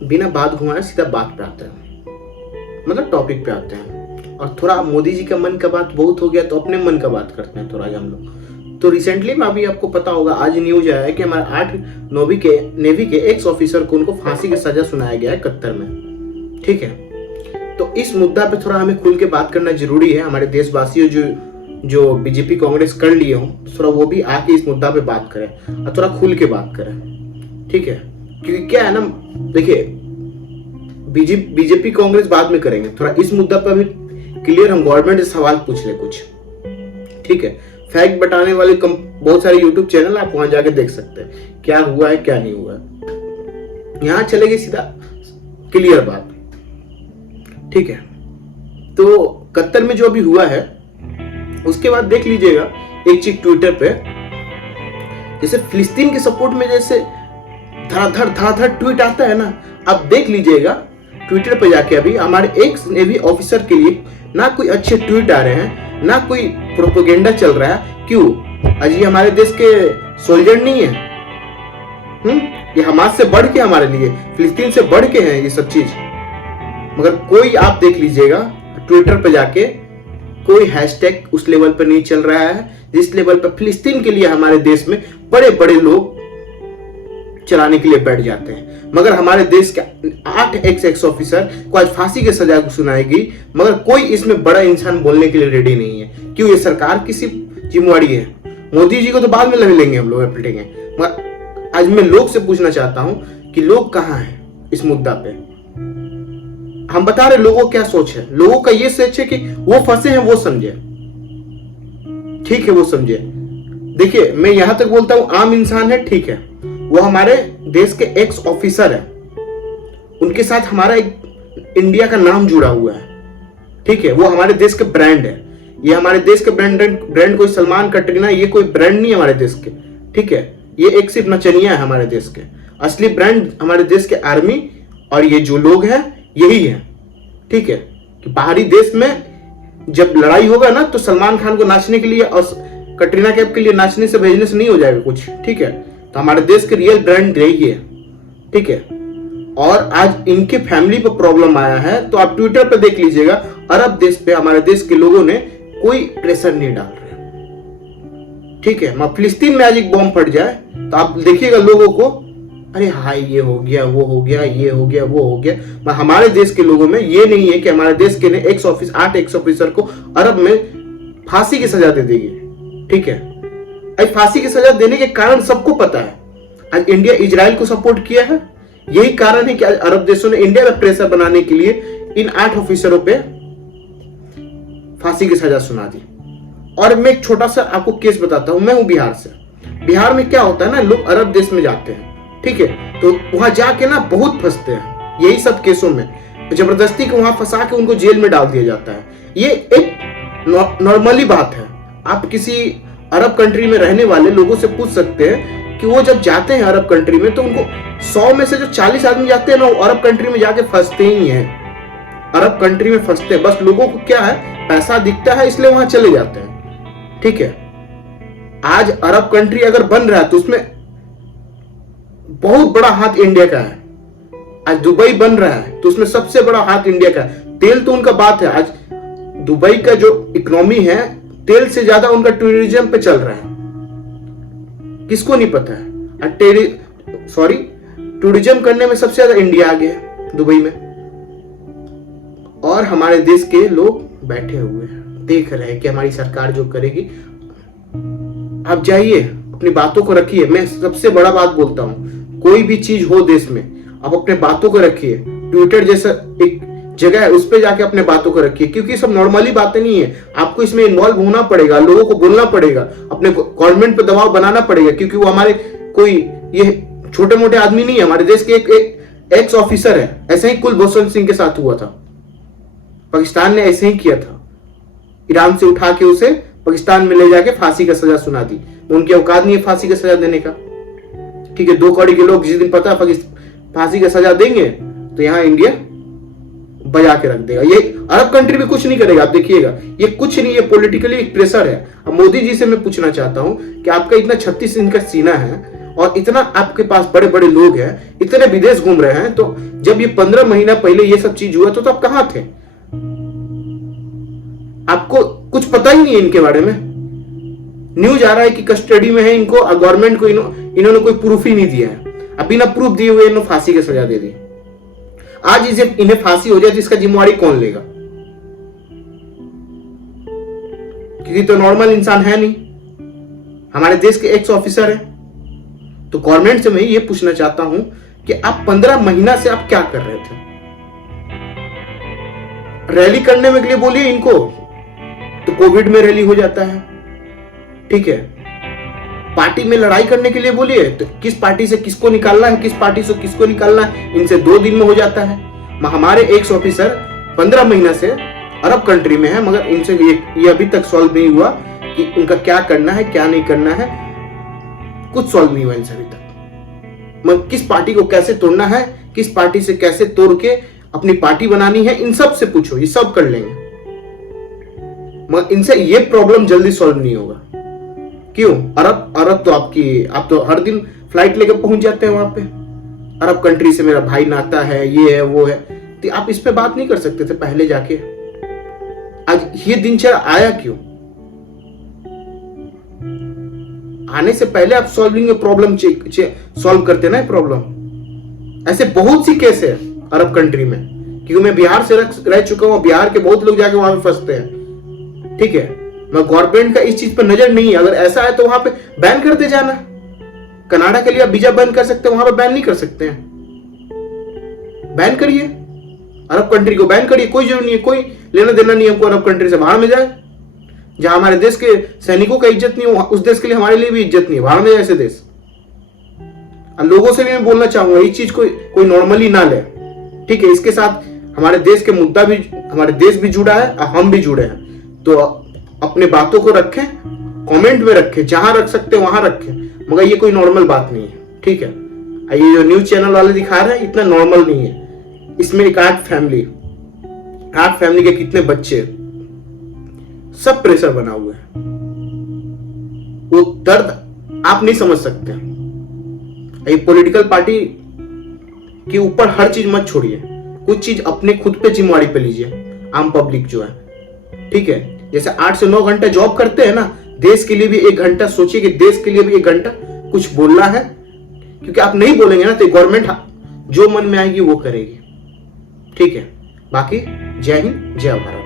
बिना बात घुमाए सीधा बात पे आते हैं, मतलब टॉपिक पे आते हैं। और थोड़ा मोदी जी का मन का बात बहुत हो गया तो अपने मन का बात करते हैं थोड़ा हम लोग। तो रिसेंटली में अभी आपको पता होगा, आज न्यूज आया है कि हमारे 8 नेवी के एक्स ऑफिसर को उनको फांसी की सजा सुनाया गया है कतर में। ठीक है, तो इस मुद्दा पे थोड़ा हमें खुल के बात करना जरूरी है। हमारे देशवासियों जो बीजेपी कांग्रेस कर लिए हो, थोड़ा वो भी आके इस मुद्दा पे बात करें और थोड़ा खुल के बात करें। ठीक है, क्योंकि क्या है ना, देखिए बीजेपी कांग्रेस बाद में करेंगे, थोड़ा इस मुद्दा पर भी क्लियर हम गवर्नमेंट से सवाल पूछ ले कुछ। ठीक है, फैक्ट बताने वाले बहुत सारे यूट्यूब चैनल आप वहां जाके देख सकते हैं क्या हुआ है क्या नहीं हुआ है। यहां चलेगी सीधा क्लियर बात। ठीक है, तो कतर में जो अभी हुआ है उसके बाद देख लीजिएगा एक चीज ट्विटर पे, जैसे फिलिस्तीन के सपोर्ट में जैसे धड़ाधड़ ट्वीट आता है ना, आप देख लीजिएगा ट्विटर पे जाके अभी हमारे एक नेवी ऑफिसर के लिए ना कोई अच्छे ट्वीट आ रहे हैं, ना कोई प्रोपेगेंडा चल रहा है। क्यों? आज ये हमारे देश के सोल्जर नहीं है। ये हमास से बढ़ के हमारे लिए, फिलिस्तीन से बढ़ के हैं ये सब चीज। मगर कोई आप देख लीजिएगा ट्विटर पे जाके कोई हैशटैग उस लेवल पर नहीं चल रहा है जिस लेवल पर फिलिस्तीन के लिए हमारे देश में बड़े बड़े लोग चलाने के लिए बैठ जाते हैं। मगर हमारे देश के 8 एक्स ऑफिसर को आज फांसी की सजा सुनाएगी, मगर कोई इसमें बड़ा इंसान बोलने के लिए रेडी नहीं है। क्यों? ये सरकार की सिर्फ जिम्मेवारी है। मोदी जी को तो बाद में लग लेंगे हम लोग, पिटेंगे। मगर आज मैं लोग से पूछना चाहता हूं कि लोग कहां हैं इस मुद्दा पे। हम बता रहे लोगों क्या सोच है। लोगों का ये सोच है कि वो फंसे हैं, वो समझे। ठीक है, वो समझे। देखिए, मैं यहां तक बोलता हूं आम इंसान है, ठीक है, वो हमारे देश के एक्स ऑफिसर है, उनके साथ हमारा एक इंडिया का नाम जुड़ा हुआ है। ठीक है, वो हमारे देश के ब्रांड है। ये हमारे देश के ब्रांड कोई सलमान कटरीना, ये कोई ब्रांड नहीं है हमारे देश के। ठीक है, ये एक सिर्फ नचनिया है हमारे देश के। असली ब्रांड हमारे देश के आर्मी और ये जो लोग हैं यही है। ठीक है, कि बाहरी देश में जब लड़ाई होगा ना तो सलमान खान को नाचने के लिए और कटरीना कैफ के लिए नाचने से भेजने से नहीं हो जाएगा कुछ। ठीक है, तो हमारे देश के रियल ब्रांड यही है। ठीक है, और आज इनके फैमिली पर प्रॉब्लम आया है तो आप ट्विटर पर देख लीजिएगा, अरब देश पे हमारे देश के लोगों ने कोई प्रेशर नहीं डाल रहे। ठीक है, फिलिस्तीन में आज एक बॉम्ब फट जाए तो आप देखिएगा लोगों को, अरे हाय ये हो गया, वो हो गया, ये हो गया, वो हो गया। हमारे देश के लोगों में ये नहीं है कि हमारे देश के ने 8 एक्स ऑफिसर को अरब में फांसी की सजा दे देगी। ठीक है, फांसी की सजा देने के कारण सबको पता है। आज इंडिया इजराइल को सपोर्ट किया है, यही कारण है कि आज अरब देशों ने इंडिया में प्रेशर बनाने के लिए इन 8 ऑफिसरों पे फांसी की सजा सुना दी। और मैं एक छोटा सा आपको केस बताता हूं। मैं हूं बिहार से। बिहार में क्या होता है ना, लोग अरब देश में जाते हैं, ठीक है, तो वहां जाके ना बहुत फंसते हैं यही सब केसों में। जबरदस्ती को वहां फंसा के उनको जेल में डाल दिया जाता है। ये एक नॉर्मली बात है। आप किसी अरब कंट्री में रहने वाले लोगों से पूछ सकते हैं कि वो जब जाते हैं अरब कंट्री में तो उनको 100 में से जो 40 आदमी जाते हैं ना, वो अरब कंट्री में जाके फंसते ही हैं। अरब कंट्री में फंसते हैं। बस लोगों को क्या है, पैसा दिखता है इसलिए वहां चले जाते हैं। ठीक है, आज अरब कंट्री अगर बन रहा है तो उसमें बहुत बड़ा हाथ इंडिया का है। आज दुबई बन रहा है तो उसमें सबसे बड़ा हाथ इंडिया का है। तेल तो उनका बात है। आज दुबई का जो इकोनॉमी है, तेल से ज्यादा उनका टूरिज्म पे चल रहा है। किसको नहीं पता है? टूरिज्म करने में सबसे ज्यादा इंडिया आगे है, दुबई में। और हमारे देश के लोग बैठे हुए हैं, देख रहे हैं कि हमारी सरकार जो करेगी। आप जाइए, अपनी बातों को रखिए। मैं सबसे बड़ा बात बोलता हूं, कोई भी चीज हो देश में, आप अपने बातों को रखिए। ट्विटर जैसा एक जगह है, उस पर जाके अपने बातों को रखिए, क्योंकि सब नॉर्मली बातें नहीं है। आपको इसमें इन्वॉल्व होना पड़ेगा, लोगों को बोलना पड़ेगा, अपने गवर्नमेंट पे दबाव बनाना पड़ेगा, क्योंकि वो हमारे कोई ये छोटे मोटे आदमी नहीं है। हमारे देश के एक एक्स ऑफिसर है। ऐसे ही कुलभूषण सिंह के साथ हुआ था। पाकिस्तान ने ऐसे ही किया था, ईरान से उठा के उसे पाकिस्तान में ले जाके फांसी का सजा सुना दी। उनकी औकात नहीं है फांसी का सजा देने का। ठीक है, 2 कौड़ी के लोग जिस दिन पता फांसी का सजा देंगे तो यहां इंडिया बजा के रख देगा। ये अरब कंट्री भी कुछ नहीं करेगा। आप देखिएगा, ये कुछ नहीं, ये पॉलिटिकली एक प्रेशर है। अब मोदी जी से मैं पूछना चाहता हूं कि आपका इतना 36 इंच का सीना है और इतना आपके पास बड़े बड़े लोग हैं, इतने विदेश घूम रहे हैं, तो जब ये 15 महीना पहले ये सब चीज हुआ तो आप कहां थे? आपको कुछ पता ही नहीं है इनके बारे में। न्यूज आ रहा है कि कस्टडी में है इनको, गवर्नमेंट को इन्होंने कोई प्रूफ ही नहीं दिया है। अब बिना प्रूफ दिए हुए इन्होंने फांसी की सजा दे दी। आज इन्हें फांसी हो जाए तो इसका जिम्मेवारी कौन लेगा? क्योंकि तो नॉर्मल इंसान है नहीं, हमारे देश के एक्स ऑफिसर है। तो गवर्नमेंट से मैं ये पूछना चाहता हूं कि आप 15 महीना से आप क्या कर रहे थे? रैली करने में के लिए बोलिए इनको, तो कोविड में रैली हो जाता है, ठीक है। पार्टी में लड़ाई करने के लिए बोलिए तो किस पार्टी से किसको निकालना है, किस पार्टी से किसको निकालना है, इनसे 2 दिन में हो जाता है। हमारे एक्स ऑफिसर 15 महीना से अरब कंट्री में है, मगर इनसे ये अभी तक सॉल्व नहीं हुआ कि उनका क्या करना है क्या नहीं करना है, कुछ सॉल्व नहीं हुआ इनसे अभी तक। मगर किस पार्टी को कैसे तोड़ना है, किस पार्टी से कैसे तोड़ के अपनी पार्टी बनानी है, इन सब से पूछो, ये सब कर लेंगे। मगर इनसे ये प्रॉब्लम जल्दी सॉल्व नहीं होगा। क्यों? अरब तो आप तो हर दिन फ्लाइट लेकर पहुंच जाते हैं वहां पे। अरब कंट्री से मेरा भाई नाता है, ये है वो है, तो आप इस पे बात नहीं कर सकते थे पहले जाके? आज ये दिनचर्या आया क्यों? आने से पहले आप सॉल्विंग प्रॉब्लम सॉल्व करते ना प्रॉब्लम। ऐसे बहुत सी केस है अरब कंट्री में, क्योंकि मैं बिहार से रह चुका हूं, बिहार के बहुत लोग जाके वहां पे फंसते हैं, ठीक है। मैं गवर्नमेंट का इस चीज पर नजर नहीं है। अगर ऐसा है तो वहां पे बैन करते जाना। कनाडा के लिए आप वीजा बंद कर सकते हैं, वहां पे बैन नहीं कर सकते हैं। बैन करिए, अरब कंट्री को बैन करिए, कोई जरूरी नहीं है, कोई लेना देना नहीं हमको अरब कंट्री से, बाहर में जाए। जहां हमारे देश के सैनिकों का इज्जत नहीं हो, उस देश के लिए हमारे लिए भी इज्जत नहीं है, बाहर में जाए ऐसे देश। लोगों से भी मैं बोलना चाहूंगा इस चीज को कोई नॉर्मली ना ले, ठीक है। इसके साथ हमारे देश के मुद्दा भी, हमारे देश भी जुड़ा है और हम भी जुड़े हैं। तो अपने बातों को रखें, कमेंट में रखें, जहां रख सकते हैं वहां रखें, मगर ये कोई नॉर्मल बात नहीं है, ठीक है। ये जो न्यूज चैनल वाले दिखा रहे हैं इतना नॉर्मल नहीं है। इसमें एक 8 फैमिली के कितने बच्चे, सब प्रेशर बना हुआ है। वो दर्द आप नहीं समझ सकते। ये पॉलिटिकल पार्टी के ऊपर हर चीज मत छोड़िए, कुछ चीज अपने खुद पे जिम्मेवारी पे लीजिए। आम पब्लिक जो है, ठीक है, जैसे 8 से 9 घंटे जॉब करते हैं ना, देश के लिए भी 1 घंटा सोचिए कि देश के लिए भी 1 घंटा कुछ बोलना है। क्योंकि आप नहीं बोलेंगे ना तो गवर्नमेंट जो मन में आएगी वो करेगी, ठीक है। बाकी जय हिंद, जय भारत।